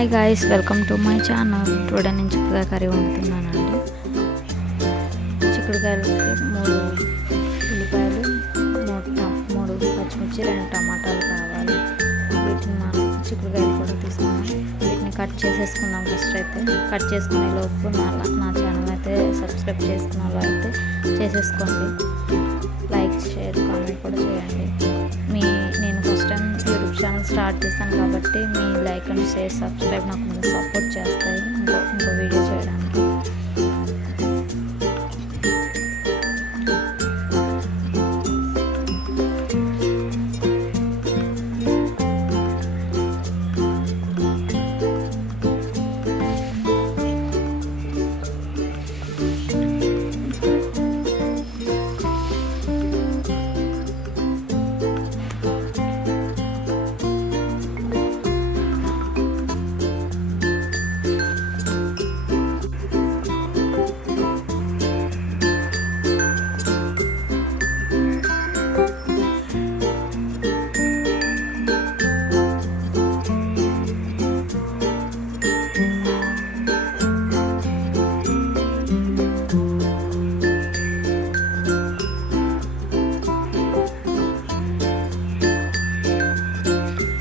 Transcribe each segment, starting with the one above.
Hi guys, welcome to my channel. Today నేను చిక్కుడుకాయ curry వండుతున్నానండి. చిక్కుడుకాయలకి 3 ఉల్లిపాయలు, 3 పచ్చిమిర్చి, 2 టమాటాలు కావాలి. వీటిని మనం చిక్కుడుకాయలు కూడా తీసుకున్నాం. వీటిని కట్ చేసేసుకున్నాం. ఫస్ట్ అయితే కట్ చేసుకునే లోపు నా ఛానల్ అయితే సబ్స్క్రైబ్ చేసుకున్న వాళ్ళు అయితే చేసేసుకోండి. లైక్, షేర్, కామెంట్ కూడా చేయండి. నేను first time YouTube channel start చేశాను కాబట్టి మీ లైక్ అండ్ షేర్, సబ్స్క్రైబ్ నాకు ముందు సపోర్ట్ చేస్తాయి ఇంకో వీడియో చేయడానికి.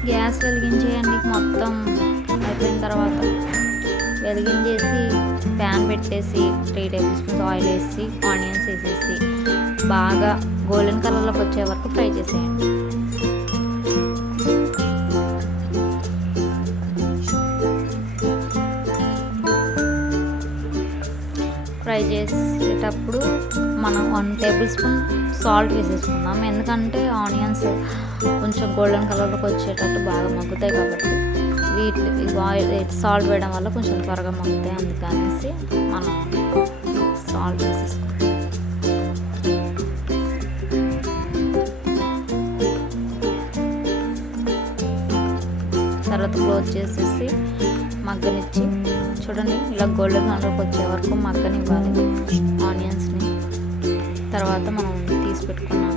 గ్యాస్ వెలిగించేయండి. మొత్తం అయిపోయిన తర్వాత వెలిగించేసి ప్యాన్ పెట్టేసి 3 టేబుల్ స్పూన్స్ ఆయిల్ వేసి ఆనియన్స్ వేసేసి బాగా గోల్డెన్ కలర్లోకి వచ్చే వరకు ఫ్రై చేసేయండి. ఫ్రై చేసేటప్పుడు మనం 1 టేబుల్ స్పూన్ సాల్ట్ వేసేసుకుందాం. ఎందుకంటే ఆనియన్స్ కొంచెం గోల్డెన్ కలర్లోకి వచ్చేటట్టు బాగా మగ్గుతాయి కాబట్టి సాల్ట్ వేయడం వల్ల కొంచెం త్వరగా మగ్గుతాయి. అందుకనేసి మనం సాల్ట్ వేసేసుకుంటాం. తర్వాత క్లోజ్ చేసేసి మగ్గనిచ్చి చూడండి, ఇలా గోల్డెన్ కలర్కి వచ్చే వరకు మగ్గనివ్వాలి ఆనియన్స్ని. తర్వాత మనం తీసి పెట్టుకున్నాం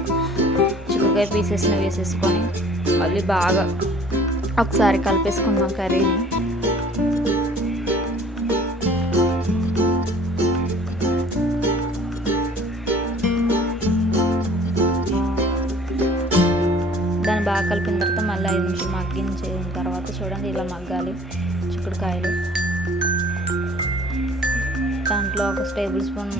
చిక్కుడుకాయ పీసెస్ని వేసేసుకొని మళ్ళీ బాగా ఒకసారి కలిపేసుకుందాం కర్రీని. దాన్ని బాగా కలిపిన తర్వాత మళ్ళీ 5 నిమిషాలు మగ్గించిన తర్వాత చూడండి, ఇలా మగ్గాలి చిక్కుడుకాయలు. దాంట్లో 1 టేబుల్ స్పూన్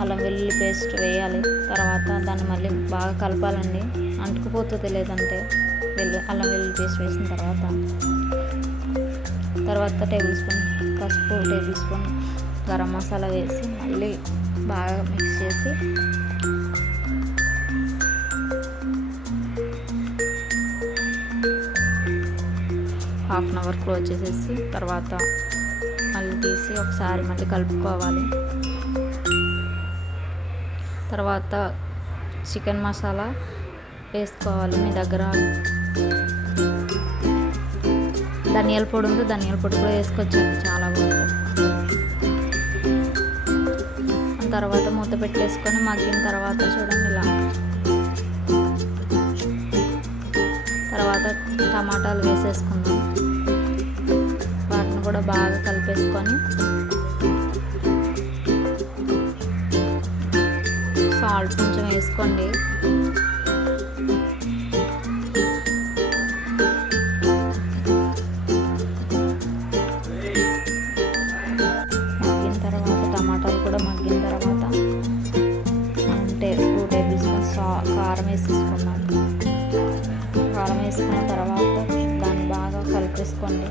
అల్లం వెల్లుల్లి పేస్ట్ వేయాలి. తర్వాత దాన్ని మళ్ళీ బాగా కలపాలండి, అంటుకుపోతుంది లేదంటే. అల్లం వెల్లుల్లి పేస్ట్ వేసిన తర్వాత టేబుల్ స్పూన్ పసుపు, టేబుల్ స్పూన్ గరం మసాలా వేసి మళ్ళీ బాగా మిక్స్ చేసి ½ అన్ అవర్ క్లోజ్ చేసేసి తర్వాత మళ్ళీ తీసి ఒకసారి మళ్ళీ కలుపుకోవాలి. తర్వాత చికెన్ మసాలా వేసుకోవాలి. మీ దగ్గర ధనియాల పొడి ఉంటే ధనియాల పొడి కూడా వేసుకోవచ్చండి, చాలా బాగుంటుంది. తర్వాత మూత పెట్టేసుకొని మగ్గిన తర్వాత చూడండి ఇలా. తర్వాత టమాటాలు వేసేసుకుందాం. వాటిని కూడా బాగా కలిపేసుకొని సాల్ట్ కొంచెం వేసుకోండి. మగ్గిన తర్వాత టమాటాలు కూడా మగ్గిన తర్వాత 2 టేబుల్ స్పూన్స్ కారం వేసేసుకున్నాం. కారం వేసుకున్న తర్వాత దాన్ని బాగా కలిపేసుకోండి.